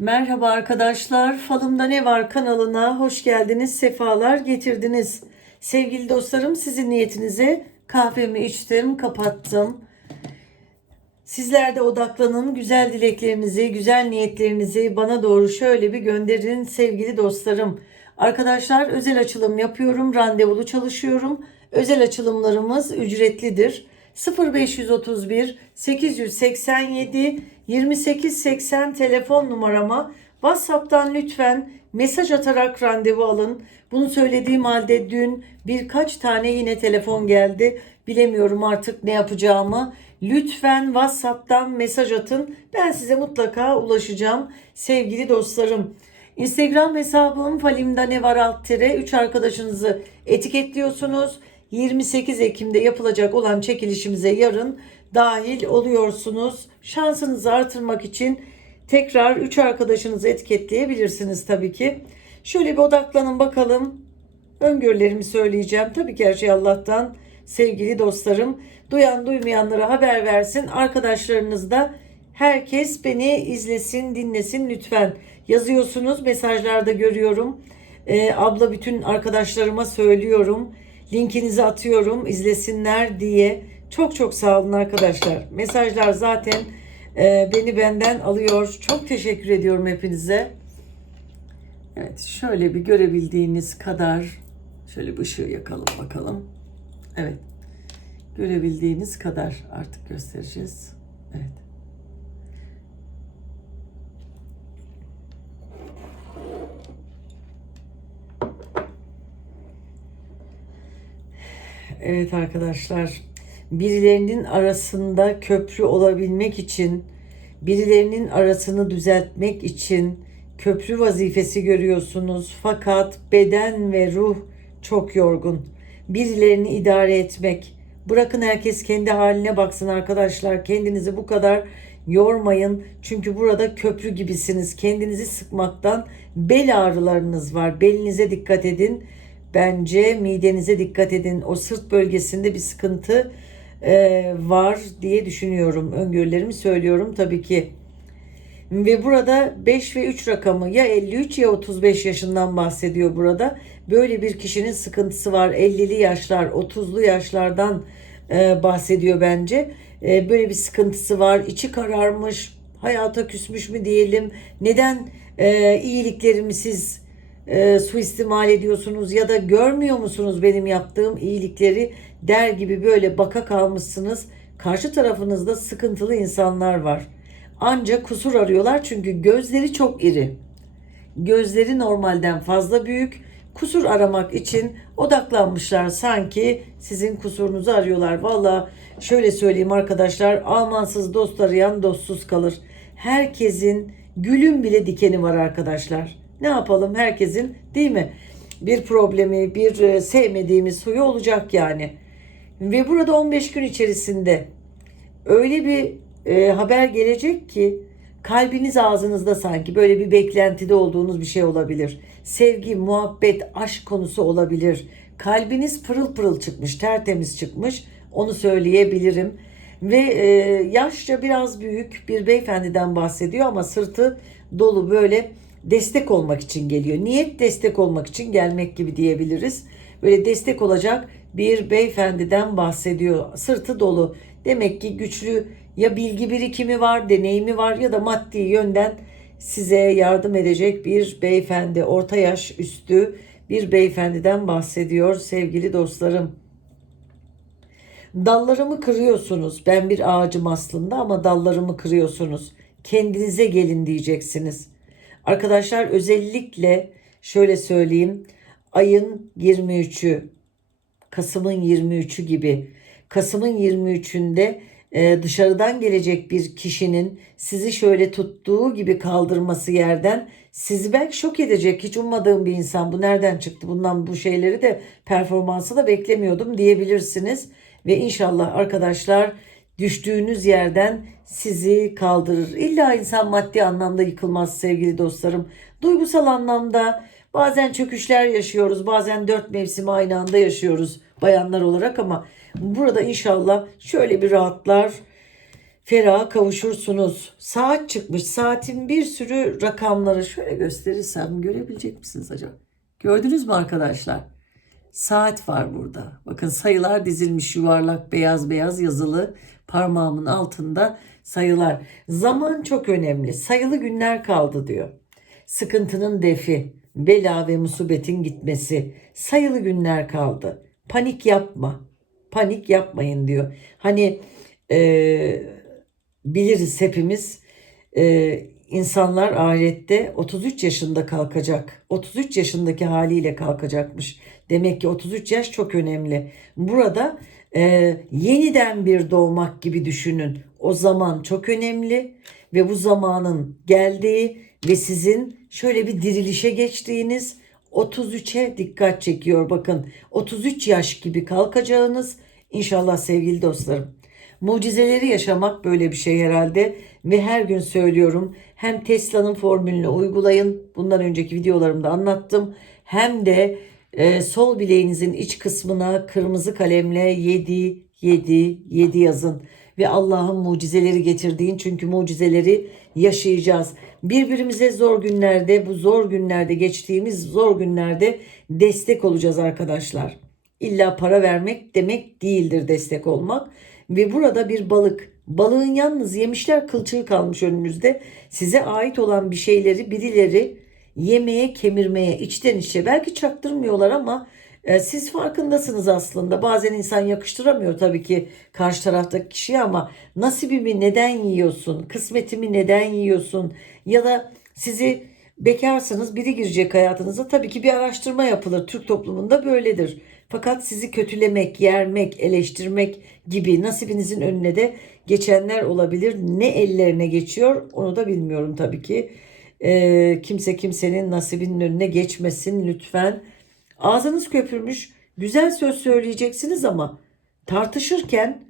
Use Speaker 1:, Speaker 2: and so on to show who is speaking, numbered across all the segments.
Speaker 1: Merhaba arkadaşlar. Falımda ne var kanalına hoş geldiniz. Sefalar getirdiniz. Sevgili dostlarım sizin niyetinize kahvemi içtim, kapattım. Sizler de odaklanın. Güzel dileklerinizi, güzel niyetlerinizi bana doğru şöyle bir gönderin sevgili dostlarım. Arkadaşlar özel açılım yapıyorum. Randevulu çalışıyorum. Özel açılımlarımız ücretlidir. 0531 887 2880 telefon numarama WhatsApp'tan lütfen mesaj atarak randevu alın. Bunu söylediğim halde dün birkaç tane yine telefon geldi. Bilemiyorum artık ne yapacağımı. Lütfen WhatsApp'tan mesaj atın. Ben size mutlaka ulaşacağım sevgili dostlarım. Instagram hesabım Falimda ne var alt tire 3 arkadaşınızı etiketliyorsunuz. 28 Ekim'de yapılacak olan çekilişimize yarın dahil oluyorsunuz. Şansınızı artırmak için tekrar 3 arkadaşınızı etiketleyebilirsiniz tabii ki. Şöyle bir odaklanın bakalım. Öngörülerimi söyleyeceğim. Tabii ki her şey Allah'tan sevgili dostlarım. Duyan duymayanlara haber versin. Arkadaşlarınız da herkes beni izlesin, dinlesin lütfen. Yazıyorsunuz, mesajlarda görüyorum. Ee, abla bütün arkadaşlarıma söylüyorum. Linkinizi atıyorum, izlesinler diye. Çok çok sağ olun arkadaşlar. Mesajlar zaten e, beni benden alıyor. Çok teşekkür ediyorum hepinize. Evet, şöyle bir görebildiğiniz kadar şöyle bir ışığı yakalım bakalım. Evet. Görebildiğiniz kadar artık göstereceğiz. Evet. Evet arkadaşlar, birilerinin arasında köprü olabilmek için, birilerinin arasını düzeltmek için köprü vazifesi görüyorsunuz. Fakat beden ve ruh çok yorgun. Birilerini idare etmek. Bırakın herkes kendi haline baksın arkadaşlar. Kendinizi bu kadar yormayın. Çünkü burada köprü gibisiniz. Kendinizi sıkmaktan bel ağrılarınız var. Belinize dikkat edin. Bence midenize dikkat edin. O sırt bölgesinde bir sıkıntı e, var diye düşünüyorum. Öngörülerimi söylüyorum tabii ki. Ve burada 5 ve 3 rakamı ya 53 ya 35 yaşından bahsediyor burada. Böyle bir kişinin sıkıntısı var. 50'li yaşlar, 30'lu yaşlardan e, bahsediyor bence. E, böyle bir sıkıntısı var. İçi kararmış, hayata küsmüş mü diyelim. Neden e, iyiliklerimi siz e, suistimal ediyorsunuz ya da görmüyor musunuz benim yaptığım iyilikleri der gibi böyle baka kalmışsınız. Karşı tarafınızda sıkıntılı insanlar var. Ancak kusur arıyorlar çünkü gözleri çok iri. Gözleri normalden fazla büyük. Kusur aramak için odaklanmışlar sanki sizin kusurunuzu arıyorlar. Valla şöyle söyleyeyim arkadaşlar Almansız dost arayan dostsuz kalır. Herkesin gülün bile dikeni var arkadaşlar. Ne yapalım herkesin değil mi? Bir problemi, bir e, sevmediğimiz huyu olacak yani. Ve burada 15 gün içerisinde öyle bir e, haber gelecek ki kalbiniz ağzınızda sanki böyle bir beklentide olduğunuz bir şey olabilir. Sevgi, muhabbet, aşk konusu olabilir. Kalbiniz pırıl pırıl çıkmış, tertemiz çıkmış. Onu söyleyebilirim. Ve e, yaşça biraz büyük bir beyefendiden bahsediyor ama sırtı dolu böyle destek olmak için geliyor. Niyet destek olmak için gelmek gibi diyebiliriz. Böyle destek olacak bir beyefendiden bahsediyor. Sırtı dolu. Demek ki güçlü ya bilgi birikimi var, deneyimi var ya da maddi yönden size yardım edecek bir beyefendi, orta yaş üstü bir beyefendiden bahsediyor sevgili dostlarım. Dallarımı kırıyorsunuz. Ben bir ağacım aslında ama dallarımı kırıyorsunuz. Kendinize gelin diyeceksiniz. Arkadaşlar özellikle şöyle söyleyeyim. Ayın 23'ü, Kasım'ın 23'ü gibi. Kasım'ın 23'ünde e, dışarıdan gelecek bir kişinin sizi şöyle tuttuğu gibi kaldırması yerden sizi belki şok edecek. Hiç ummadığım bir insan. Bu nereden çıktı? Bundan bu şeyleri de performansı da beklemiyordum diyebilirsiniz. Ve inşallah arkadaşlar düştüğünüz yerden sizi kaldırır. İlla insan maddi anlamda yıkılmaz sevgili dostlarım. Duygusal anlamda bazen çöküşler yaşıyoruz. Bazen dört mevsimi aynı anda yaşıyoruz bayanlar olarak ama burada inşallah şöyle bir rahatlar. feraha kavuşursunuz. Saat çıkmış. Saatin bir sürü rakamları şöyle gösterirsem görebilecek misiniz acaba? Gördünüz mü arkadaşlar? Saat var burada. Bakın sayılar dizilmiş yuvarlak beyaz beyaz yazılı parmağımın altında sayılar. Zaman çok önemli. Sayılı günler kaldı diyor. Sıkıntının defi, bela ve musibetin gitmesi. Sayılı günler kaldı. Panik yapma. Panik yapmayın diyor. Hani e, biliriz hepimiz e, insanlar ahirette 33 yaşında kalkacak. 33 yaşındaki haliyle kalkacakmış. Demek ki 33 yaş çok önemli. Burada e, yeniden bir doğmak gibi düşünün. O zaman çok önemli ve bu zamanın geldiği ve sizin şöyle bir dirilişe geçtiğiniz 33'e dikkat çekiyor. Bakın 33 yaş gibi kalkacağınız inşallah sevgili dostlarım. Mucizeleri yaşamak böyle bir şey herhalde ve her gün söylüyorum hem Tesla'nın formülünü uygulayın bundan önceki videolarımda anlattım hem de e, sol bileğinizin iç kısmına kırmızı kalemle 7 7 7 yazın ve Allah'ın mucizeleri getirdiğin çünkü mucizeleri yaşayacağız. Birbirimize zor günlerde bu zor günlerde geçtiğimiz zor günlerde destek olacağız arkadaşlar. İlla para vermek demek değildir destek olmak. Ve burada bir balık. Balığın yalnız yemişler kılçığı kalmış önünüzde. Size ait olan bir şeyleri birileri yemeye, kemirmeye, içten içe belki çaktırmıyorlar ama siz farkındasınız aslında. Bazen insan yakıştıramıyor tabii ki karşı taraftaki kişiye ama nasibimi neden yiyorsun? Kısmetimi neden yiyorsun? Ya da sizi bekarsınız biri girecek hayatınıza tabii ki bir araştırma yapılır. Türk toplumunda böyledir. Fakat sizi kötülemek, yermek, eleştirmek gibi nasibinizin önüne de geçenler olabilir. Ne ellerine geçiyor onu da bilmiyorum tabii ki. Ee, kimse kimsenin nasibinin önüne geçmesin lütfen. Ağzınız köpürmüş, güzel söz söyleyeceksiniz ama tartışırken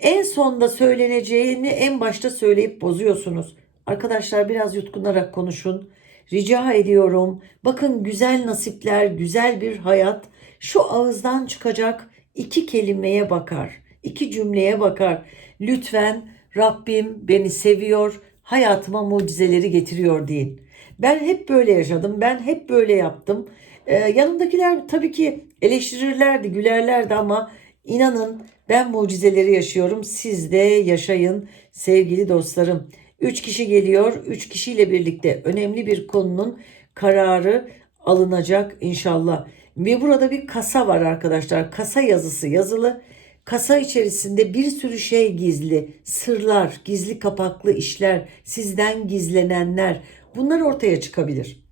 Speaker 1: en sonda söyleneceğini en başta söyleyip bozuyorsunuz. Arkadaşlar biraz yutkunarak konuşun. Rica ediyorum. Bakın güzel nasipler, güzel bir hayat şu ağızdan çıkacak iki kelimeye bakar. iki cümleye bakar. Lütfen Rabbim beni seviyor, hayatıma mucizeleri getiriyor deyin. Ben hep böyle yaşadım. Ben hep böyle yaptım. Ee, yanımdakiler tabii ki eleştirirlerdi, gülerlerdi ama inanın ben mucizeleri yaşıyorum. Siz de yaşayın sevgili dostlarım. Üç kişi geliyor. Üç kişiyle birlikte önemli bir konunun kararı alınacak inşallah. Ve burada bir kasa var arkadaşlar. Kasa yazısı yazılı. Kasa içerisinde bir sürü şey gizli. Sırlar, gizli kapaklı işler, sizden gizlenenler. Bunlar ortaya çıkabilir.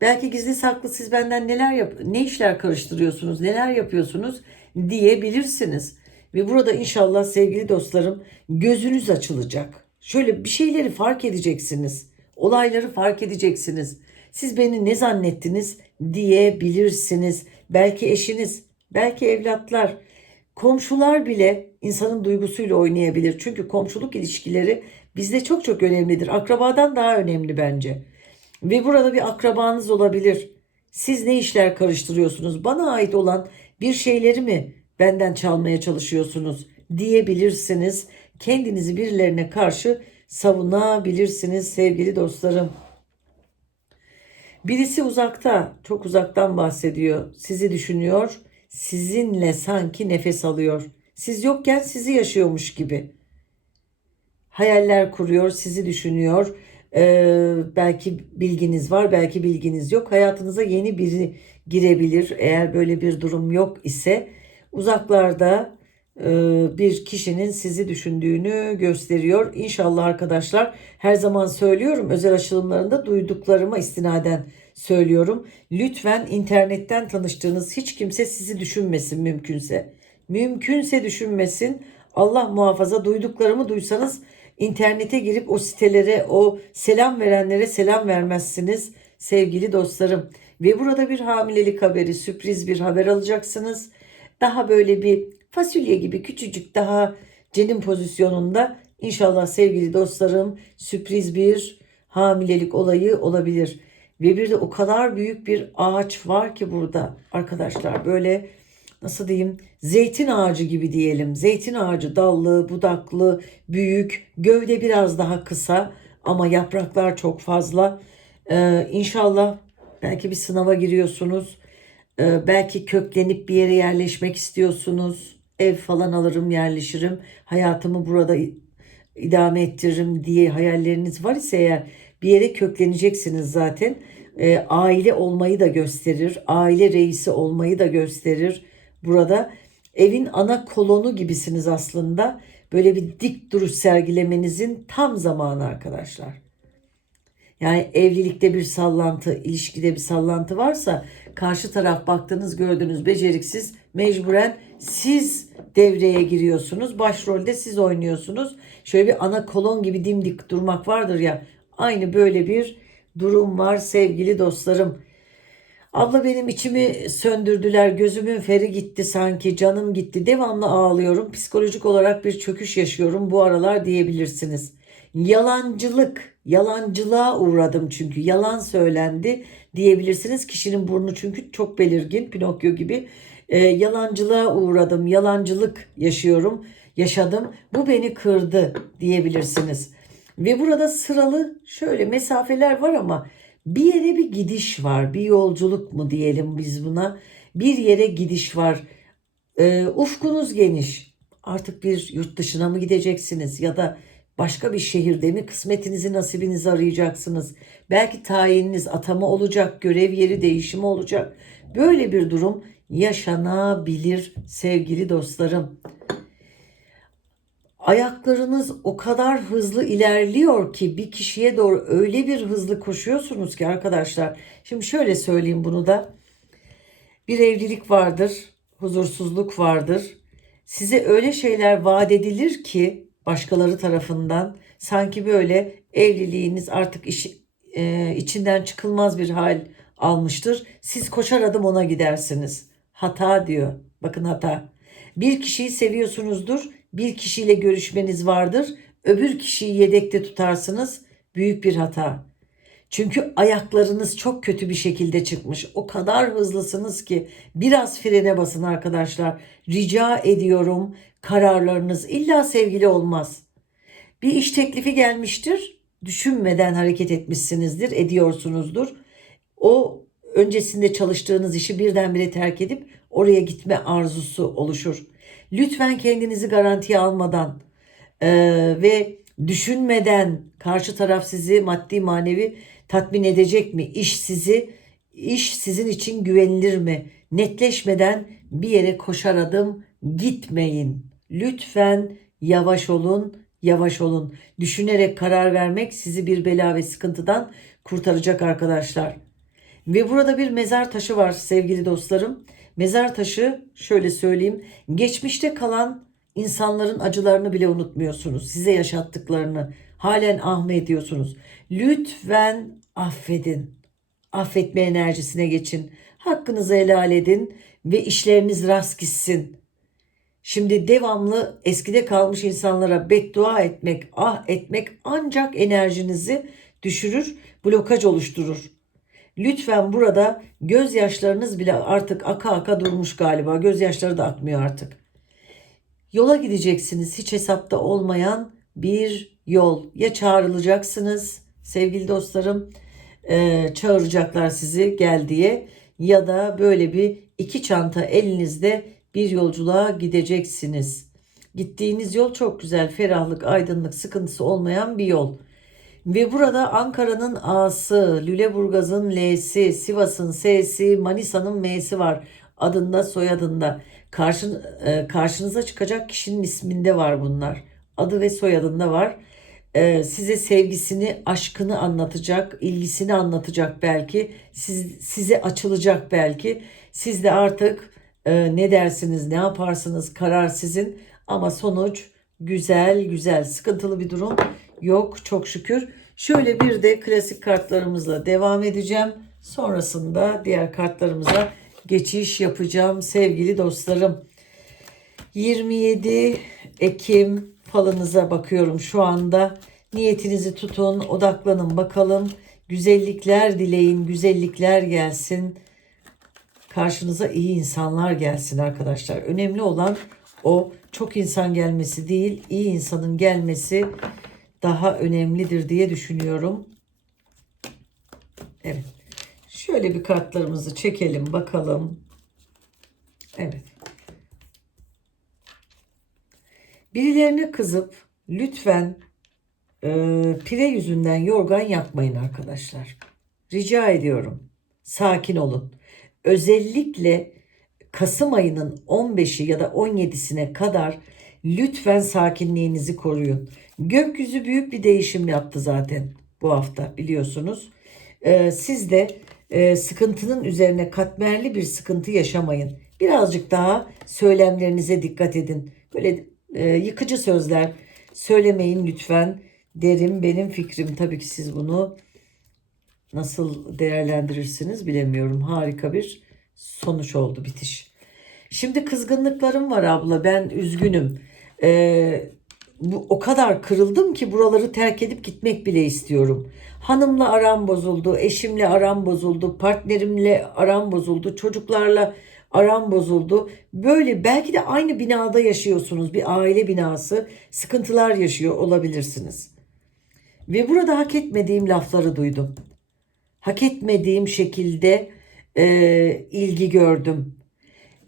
Speaker 1: Belki gizli saklı siz benden neler yap ne işler karıştırıyorsunuz, neler yapıyorsunuz diyebilirsiniz. Ve burada inşallah sevgili dostlarım gözünüz açılacak. Şöyle bir şeyleri fark edeceksiniz. Olayları fark edeceksiniz. Siz beni ne zannettiniz diyebilirsiniz. Belki eşiniz, belki evlatlar, komşular bile insanın duygusuyla oynayabilir. Çünkü komşuluk ilişkileri bizde çok çok önemlidir. Akrabadan daha önemli bence. Ve burada bir akrabanız olabilir. Siz ne işler karıştırıyorsunuz? Bana ait olan bir şeyleri mi benden çalmaya çalışıyorsunuz diyebilirsiniz. Kendinizi birilerine karşı savunabilirsiniz sevgili dostlarım. Birisi uzakta, çok uzaktan bahsediyor. Sizi düşünüyor, sizinle sanki nefes alıyor. Siz yokken sizi yaşıyormuş gibi. Hayaller kuruyor, sizi düşünüyor. Ee, belki bilginiz var, belki bilginiz yok. Hayatınıza yeni biri girebilir. Eğer böyle bir durum yok ise uzaklarda e, bir kişinin sizi düşündüğünü gösteriyor. İnşallah arkadaşlar her zaman söylüyorum özel açılımlarında duyduklarıma istinaden söylüyorum. Lütfen internetten tanıştığınız hiç kimse sizi düşünmesin mümkünse. Mümkünse düşünmesin. Allah muhafaza duyduklarımı duysanız internete girip o sitelere, o selam verenlere selam vermezsiniz sevgili dostlarım. Ve burada bir hamilelik haberi, sürpriz bir haber alacaksınız. Daha böyle bir fasulye gibi küçücük daha cenin pozisyonunda inşallah sevgili dostlarım sürpriz bir hamilelik olayı olabilir. Ve bir de o kadar büyük bir ağaç var ki burada arkadaşlar böyle nasıl diyeyim zeytin ağacı gibi diyelim. Zeytin ağacı dallı, budaklı, büyük, gövde biraz daha kısa ama yapraklar çok fazla. Ee, inşallah belki bir sınava giriyorsunuz. Ee, belki köklenip bir yere yerleşmek istiyorsunuz. Ev falan alırım, yerleşirim. Hayatımı burada idame ettiririm diye hayalleriniz var ise eğer bir yere kökleneceksiniz zaten. Ee, aile olmayı da gösterir. Aile reisi olmayı da gösterir. Burada evin ana kolonu gibisiniz aslında. Böyle bir dik duruş sergilemenizin tam zamanı arkadaşlar. Yani evlilikte bir sallantı, ilişkide bir sallantı varsa karşı taraf baktınız gördünüz beceriksiz mecburen siz devreye giriyorsunuz. Başrolde siz oynuyorsunuz. Şöyle bir ana kolon gibi dimdik durmak vardır ya. Aynı böyle bir durum var sevgili dostlarım. Abla benim içimi söndürdüler. Gözümün feri gitti sanki. Canım gitti. Devamlı ağlıyorum. Psikolojik olarak bir çöküş yaşıyorum bu aralar diyebilirsiniz. Yalancılık, yalancılığa uğradım çünkü. Yalan söylendi diyebilirsiniz. Kişinin burnu çünkü çok belirgin. Pinokyo gibi. Ee, yalancılığa uğradım. Yalancılık yaşıyorum. Yaşadım. Bu beni kırdı diyebilirsiniz. Ve burada sıralı şöyle mesafeler var ama bir yere bir gidiş var. Bir yolculuk mu diyelim biz buna. Bir yere gidiş var. Ee, ufkunuz geniş. Artık bir yurt dışına mı gideceksiniz ya da başka bir şehirde mi kısmetinizi nasibinizi arayacaksınız. Belki tayininiz atama olacak, görev yeri değişimi olacak. Böyle bir durum yaşanabilir sevgili dostlarım. Ayaklarınız o kadar hızlı ilerliyor ki bir kişiye doğru öyle bir hızlı koşuyorsunuz ki arkadaşlar. Şimdi şöyle söyleyeyim bunu da. Bir evlilik vardır, huzursuzluk vardır. Size öyle şeyler vaat edilir ki başkaları tarafından sanki böyle evliliğiniz artık iş, e, içinden çıkılmaz bir hal almıştır. Siz koşar adım ona gidersiniz. Hata diyor. Bakın hata. Bir kişiyi seviyorsunuzdur. Bir kişiyle görüşmeniz vardır. Öbür kişiyi yedekte tutarsınız. Büyük bir hata. Çünkü ayaklarınız çok kötü bir şekilde çıkmış. O kadar hızlısınız ki biraz frene basın arkadaşlar. Rica ediyorum kararlarınız illa sevgili olmaz. Bir iş teklifi gelmiştir. Düşünmeden hareket etmişsinizdir, ediyorsunuzdur. O öncesinde çalıştığınız işi birdenbire terk edip oraya gitme arzusu oluşur. Lütfen kendinizi garantiye almadan e, ve düşünmeden karşı taraf sizi maddi manevi tatmin edecek mi? İş sizi iş sizin için güvenilir mi? Netleşmeden bir yere koşar adım gitmeyin. Lütfen yavaş olun, yavaş olun. Düşünerek karar vermek sizi bir bela ve sıkıntıdan kurtaracak arkadaşlar. Ve burada bir mezar taşı var sevgili dostlarım. Mezar taşı şöyle söyleyeyim. Geçmişte kalan insanların acılarını bile unutmuyorsunuz. Size yaşattıklarını halen ahme ediyorsunuz. Lütfen affedin. Affetme enerjisine geçin. Hakkınızı helal edin ve işleriniz rast gitsin. Şimdi devamlı eskide kalmış insanlara beddua etmek, ah etmek ancak enerjinizi düşürür, blokaj oluşturur. Lütfen burada gözyaşlarınız bile artık aka aka durmuş galiba. Gözyaşları da akmıyor artık. Yola gideceksiniz hiç hesapta olmayan bir yol. Ya çağrılacaksınız sevgili dostlarım e, çağıracaklar sizi gel diye ya da böyle bir iki çanta elinizde bir yolculuğa gideceksiniz. Gittiğiniz yol çok güzel, ferahlık, aydınlık, sıkıntısı olmayan bir yol. Ve burada Ankara'nın A'sı, Lüleburgaz'ın L'si, Sivas'ın S'si, Manisa'nın M'si var. Adında, soyadında. Karşın, e, karşınıza çıkacak kişinin isminde var bunlar. Adı ve soyadında var. E, size sevgisini, aşkını anlatacak, ilgisini anlatacak belki. Siz, size açılacak belki. Siz de artık e, ne dersiniz, ne yaparsınız karar sizin. Ama sonuç güzel, güzel. Sıkıntılı bir durum yok çok şükür. Şöyle bir de klasik kartlarımızla devam edeceğim. Sonrasında diğer kartlarımıza geçiş yapacağım sevgili dostlarım. 27 Ekim falınıza bakıyorum şu anda. Niyetinizi tutun, odaklanın bakalım. Güzellikler dileyin, güzellikler gelsin karşınıza iyi insanlar gelsin arkadaşlar. Önemli olan o çok insan gelmesi değil, iyi insanın gelmesi daha önemlidir diye düşünüyorum. Evet. Şöyle bir kartlarımızı çekelim bakalım. Evet. Birilerine kızıp lütfen e, pire yüzünden yorgan yakmayın arkadaşlar. Rica ediyorum. Sakin olun. Özellikle Kasım ayının 15'i ya da 17'sine kadar lütfen sakinliğinizi koruyun. Gökyüzü büyük bir değişim yaptı zaten bu hafta biliyorsunuz. Ee, siz de e, sıkıntının üzerine katmerli bir sıkıntı yaşamayın. Birazcık daha söylemlerinize dikkat edin. Böyle e, yıkıcı sözler söylemeyin lütfen derim. Benim fikrim tabii ki siz bunu nasıl değerlendirirsiniz bilemiyorum. Harika bir sonuç oldu bitiş. Şimdi kızgınlıklarım var abla. Ben üzgünüm. Ee, bu o kadar kırıldım ki buraları terk edip gitmek bile istiyorum. Hanımla aram bozuldu, eşimle aram bozuldu, partnerimle aram bozuldu, çocuklarla aram bozuldu. Böyle belki de aynı binada yaşıyorsunuz. Bir aile binası. Sıkıntılar yaşıyor olabilirsiniz. Ve burada hak etmediğim lafları duydum. Hak etmediğim şekilde e, ilgi gördüm.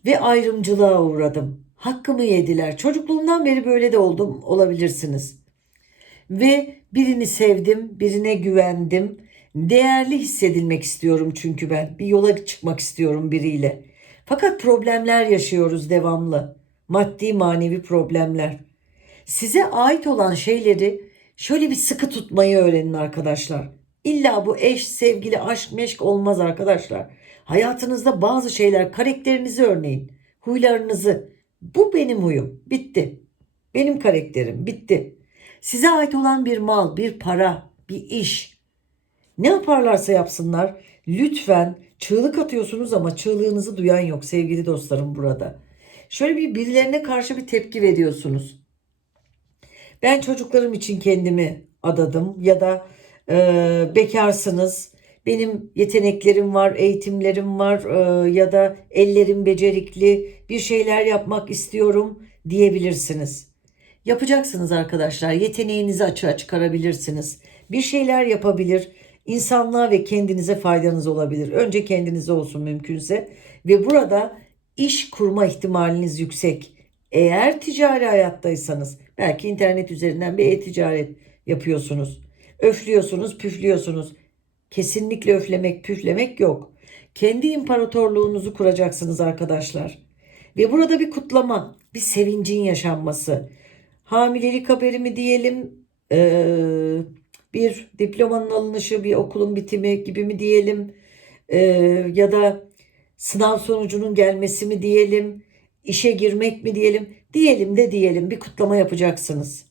Speaker 1: Ve ayrımcılığa uğradım. Hakkımı yediler. Çocukluğumdan beri böyle de oldum olabilirsiniz. Ve birini sevdim, birine güvendim. Değerli hissedilmek istiyorum çünkü ben. Bir yola çıkmak istiyorum biriyle. Fakat problemler yaşıyoruz devamlı. Maddi manevi problemler. Size ait olan şeyleri şöyle bir sıkı tutmayı öğrenin arkadaşlar. İlla bu eş, sevgili, aşk, meşk olmaz arkadaşlar. Hayatınızda bazı şeyler, karakterinizi örneğin, huylarınızı. Bu benim huyum. Bitti. Benim karakterim. Bitti. Size ait olan bir mal, bir para, bir iş. Ne yaparlarsa yapsınlar. Lütfen çığlık atıyorsunuz ama çığlığınızı duyan yok sevgili dostlarım burada. Şöyle bir birilerine karşı bir tepki veriyorsunuz. Ben çocuklarım için kendimi adadım ya da e, bekarsınız. Benim yeteneklerim var, eğitimlerim var e, ya da ellerim becerikli, bir şeyler yapmak istiyorum diyebilirsiniz. Yapacaksınız arkadaşlar. Yeteneğinizi açığa çıkarabilirsiniz. Bir şeyler yapabilir. insanlığa ve kendinize faydanız olabilir. Önce kendinize olsun mümkünse. Ve burada iş kurma ihtimaliniz yüksek. Eğer ticari hayattaysanız belki internet üzerinden bir e-ticaret yapıyorsunuz. Öflüyorsunuz, püflüyorsunuz. Kesinlikle öflemek, püflemek yok. Kendi imparatorluğunuzu kuracaksınız arkadaşlar. Ve burada bir kutlama, bir sevincin yaşanması. Hamilelik haberi mi diyelim, bir diplomanın alınışı, bir okulun bitimi gibi mi diyelim, ya da sınav sonucunun gelmesi mi diyelim, işe girmek mi diyelim, diyelim de diyelim bir kutlama yapacaksınız.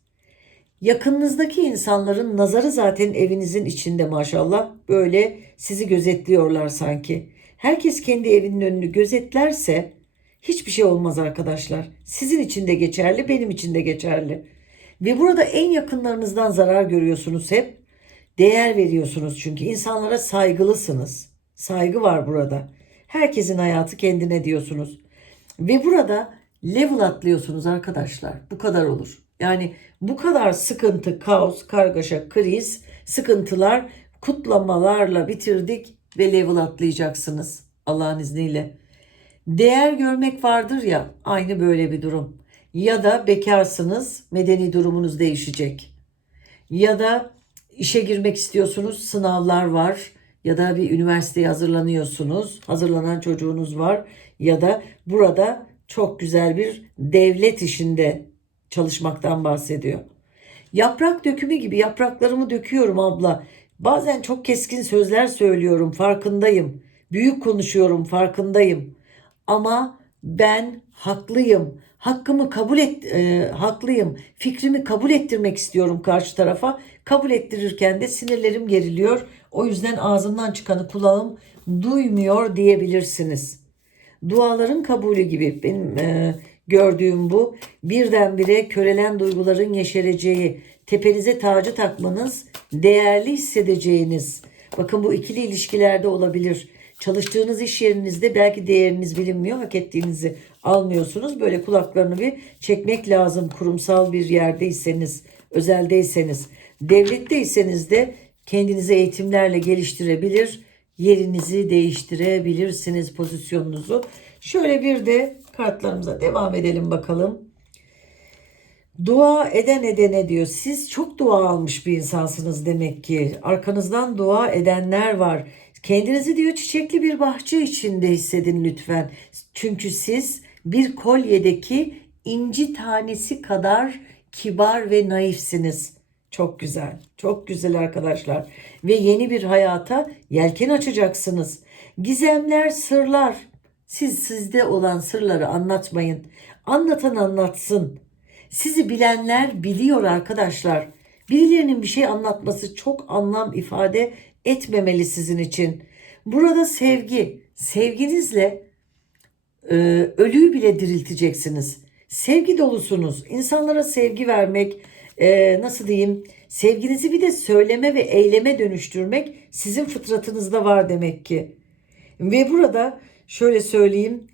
Speaker 1: Yakınınızdaki insanların nazarı zaten evinizin içinde maşallah. Böyle sizi gözetliyorlar sanki. Herkes kendi evinin önünü gözetlerse hiçbir şey olmaz arkadaşlar. Sizin için de geçerli, benim için de geçerli. Ve burada en yakınlarınızdan zarar görüyorsunuz hep. Değer veriyorsunuz çünkü insanlara saygılısınız. Saygı var burada. Herkesin hayatı kendine diyorsunuz. Ve burada level atlıyorsunuz arkadaşlar. Bu kadar olur. Yani bu kadar sıkıntı, kaos, kargaşa, kriz, sıkıntılar kutlamalarla bitirdik ve level atlayacaksınız Allah'ın izniyle. Değer görmek vardır ya aynı böyle bir durum. Ya da bekarsınız medeni durumunuz değişecek. Ya da işe girmek istiyorsunuz sınavlar var ya da bir üniversiteye hazırlanıyorsunuz. Hazırlanan çocuğunuz var ya da burada çok güzel bir devlet işinde çalışmaktan bahsediyor. Yaprak dökümü gibi yapraklarımı döküyorum abla. Bazen çok keskin sözler söylüyorum farkındayım. Büyük konuşuyorum farkındayım. Ama ben haklıyım. Hakkımı kabul et, e, haklıyım. Fikrimi kabul ettirmek istiyorum karşı tarafa. Kabul ettirirken de sinirlerim geriliyor. O yüzden ağzımdan çıkanı kulağım duymuyor diyebilirsiniz. Duaların kabulü gibi benim e, gördüğüm bu. Birdenbire körelen duyguların yeşereceği, tepenize tacı takmanız, değerli hissedeceğiniz. Bakın bu ikili ilişkilerde olabilir. Çalıştığınız iş yerinizde belki değeriniz bilinmiyor, hak ettiğinizi almıyorsunuz. Böyle kulaklarını bir çekmek lazım kurumsal bir yerdeyseniz, özeldeyseniz. Devletteyseniz de kendinizi eğitimlerle geliştirebilir, yerinizi değiştirebilirsiniz pozisyonunuzu. Şöyle bir de kartlarımıza devam edelim bakalım. Dua eden edene diyor. Siz çok dua almış bir insansınız demek ki. Arkanızdan dua edenler var. Kendinizi diyor çiçekli bir bahçe içinde hissedin lütfen. Çünkü siz bir kolyedeki inci tanesi kadar kibar ve naifsiniz. Çok güzel. Çok güzel arkadaşlar. Ve yeni bir hayata yelken açacaksınız. Gizemler, sırlar. Siz sizde olan sırları anlatmayın. Anlatan anlatsın. Sizi bilenler biliyor arkadaşlar. Birilerinin bir şey anlatması çok anlam ifade etmemeli sizin için. Burada sevgi, sevginizle e, ölüyü bile dirilteceksiniz. Sevgi dolusunuz. İnsanlara sevgi vermek, e, nasıl diyeyim, sevginizi bir de söyleme ve eyleme dönüştürmek sizin fıtratınızda var demek ki. Ve burada şöyle söyleyeyim,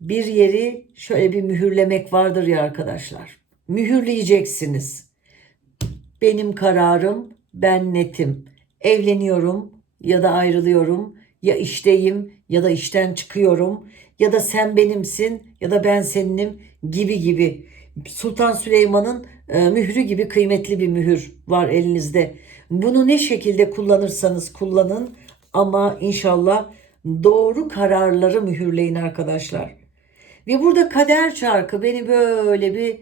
Speaker 1: bir yeri şöyle bir mühürlemek vardır ya arkadaşlar. Mühürleyeceksiniz. Benim kararım, ben netim. Evleniyorum ya da ayrılıyorum, ya işteyim ya da işten çıkıyorum ya da sen benimsin ya da ben seninim gibi gibi. Sultan Süleyman'ın e, mührü gibi kıymetli bir mühür var elinizde. Bunu ne şekilde kullanırsanız kullanın ama inşallah doğru kararları mühürleyin arkadaşlar. Ve burada kader çarkı beni böyle bir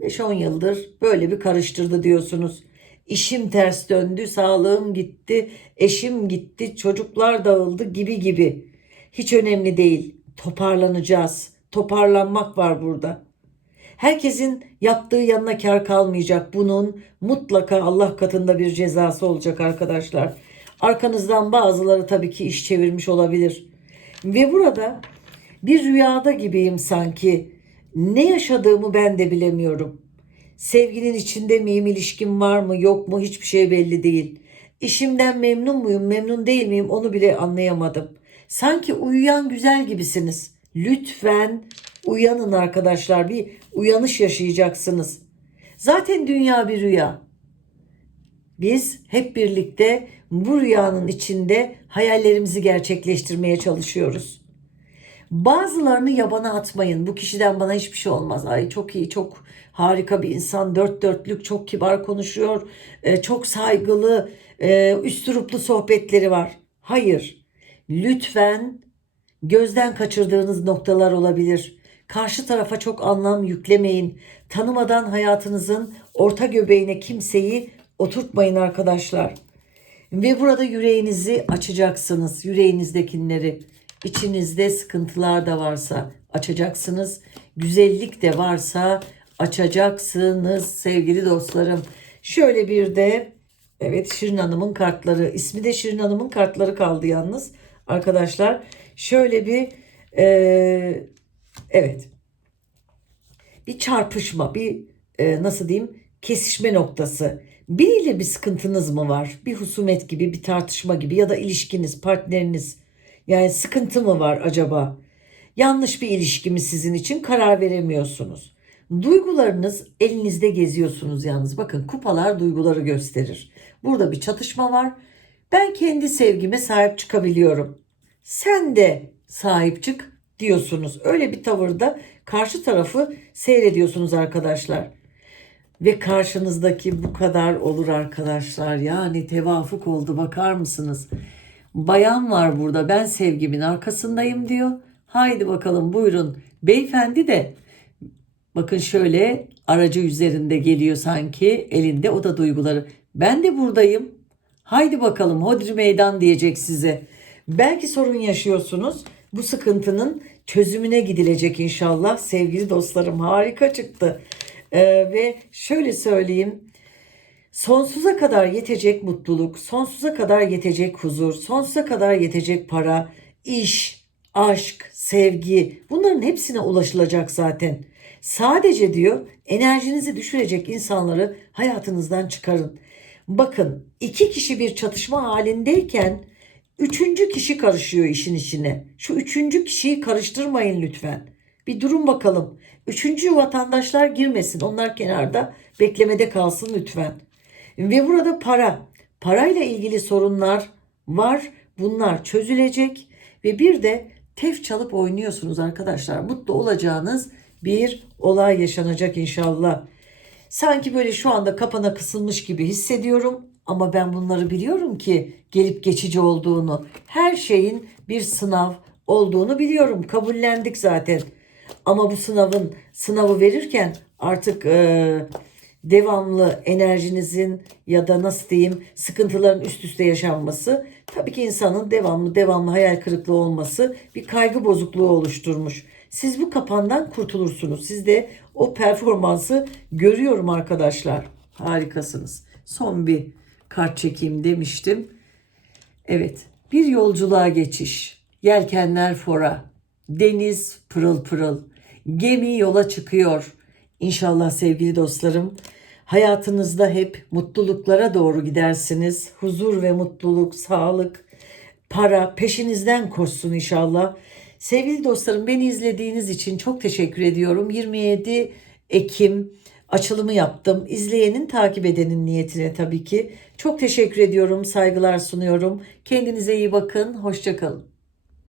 Speaker 1: 5-10 yıldır böyle bir karıştırdı diyorsunuz. İşim ters döndü, sağlığım gitti, eşim gitti, çocuklar dağıldı gibi gibi. Hiç önemli değil. Toparlanacağız. Toparlanmak var burada. Herkesin yaptığı yanına kar kalmayacak. Bunun mutlaka Allah katında bir cezası olacak arkadaşlar. Arkanızdan bazıları tabii ki iş çevirmiş olabilir. Ve burada bir rüyada gibiyim sanki. Ne yaşadığımı ben de bilemiyorum. Sevginin içinde miyim, ilişkim var mı, yok mu hiçbir şey belli değil. İşimden memnun muyum, memnun değil miyim onu bile anlayamadım. Sanki uyuyan güzel gibisiniz. Lütfen uyanın arkadaşlar. Bir uyanış yaşayacaksınız. Zaten dünya bir rüya. Biz hep birlikte bu rüyanın içinde hayallerimizi gerçekleştirmeye çalışıyoruz. Bazılarını yabana atmayın. Bu kişiden bana hiçbir şey olmaz. Ay çok iyi, çok harika bir insan. Dört dörtlük, çok kibar konuşuyor. e, Çok saygılı, e, üstüruplu sohbetleri var. Hayır. Lütfen gözden kaçırdığınız noktalar olabilir. Karşı tarafa çok anlam yüklemeyin. Tanımadan hayatınızın orta göbeğine kimseyi oturtmayın arkadaşlar. Ve burada yüreğinizi açacaksınız. Yüreğinizdekileri. İçinizde sıkıntılar da varsa açacaksınız. Güzellik de varsa açacaksınız sevgili dostlarım. Şöyle bir de evet Şirin Hanım'ın kartları. ismi de Şirin Hanım'ın kartları kaldı yalnız. Arkadaşlar şöyle bir e, evet bir çarpışma, bir e, nasıl diyeyim kesişme noktası. Biriyle bir sıkıntınız mı var? Bir husumet gibi, bir tartışma gibi ya da ilişkiniz, partneriniz yani sıkıntı mı var acaba? Yanlış bir ilişki mi sizin için karar veremiyorsunuz. Duygularınız elinizde geziyorsunuz yalnız. Bakın kupalar duyguları gösterir. Burada bir çatışma var. Ben kendi sevgime sahip çıkabiliyorum. Sen de sahip çık diyorsunuz. Öyle bir tavırda karşı tarafı seyrediyorsunuz arkadaşlar. Ve karşınızdaki bu kadar olur arkadaşlar. Yani tevafuk oldu bakar mısınız? Bayan var burada ben sevgimin arkasındayım diyor. Haydi bakalım buyurun. Beyefendi de bakın şöyle aracı üzerinde geliyor sanki elinde o da duyguları. Ben de buradayım. Haydi bakalım hodri meydan diyecek size. Belki sorun yaşıyorsunuz. Bu sıkıntının çözümüne gidilecek inşallah. Sevgili dostlarım harika çıktı. Ee, ve şöyle söyleyeyim. Sonsuza kadar yetecek mutluluk, sonsuza kadar yetecek huzur, sonsuza kadar yetecek para, iş, aşk, sevgi bunların hepsine ulaşılacak zaten. Sadece diyor enerjinizi düşürecek insanları hayatınızdan çıkarın. Bakın iki kişi bir çatışma halindeyken Üçüncü kişi karışıyor işin içine. Şu üçüncü kişiyi karıştırmayın lütfen. Bir durun bakalım. Üçüncü vatandaşlar girmesin. Onlar kenarda beklemede kalsın lütfen. Ve burada para. Parayla ilgili sorunlar var. Bunlar çözülecek. Ve bir de tef çalıp oynuyorsunuz arkadaşlar. Mutlu olacağınız bir olay yaşanacak inşallah. Sanki böyle şu anda kapana kısılmış gibi hissediyorum ama ben bunları biliyorum ki gelip geçici olduğunu, her şeyin bir sınav olduğunu biliyorum. Kabullendik zaten. Ama bu sınavın sınavı verirken artık e, devamlı enerjinizin ya da nasıl diyeyim sıkıntıların üst üste yaşanması tabii ki insanın devamlı devamlı hayal kırıklığı olması bir kaygı bozukluğu oluşturmuş. Siz bu kapandan kurtulursunuz. Siz de o performansı görüyorum arkadaşlar. Harikasınız. Son bir kart çekeyim demiştim. Evet, bir yolculuğa geçiş. Yelkenler fora. Deniz pırıl pırıl. Gemi yola çıkıyor. İnşallah sevgili dostlarım, hayatınızda hep mutluluklara doğru gidersiniz. Huzur ve mutluluk, sağlık, para peşinizden koşsun inşallah. Sevgili dostlarım beni izlediğiniz için çok teşekkür ediyorum. 27 Ekim açılımı yaptım. İzleyenin takip edenin niyetine tabii ki. Çok teşekkür ediyorum. Saygılar sunuyorum. Kendinize iyi bakın. Hoşçakalın.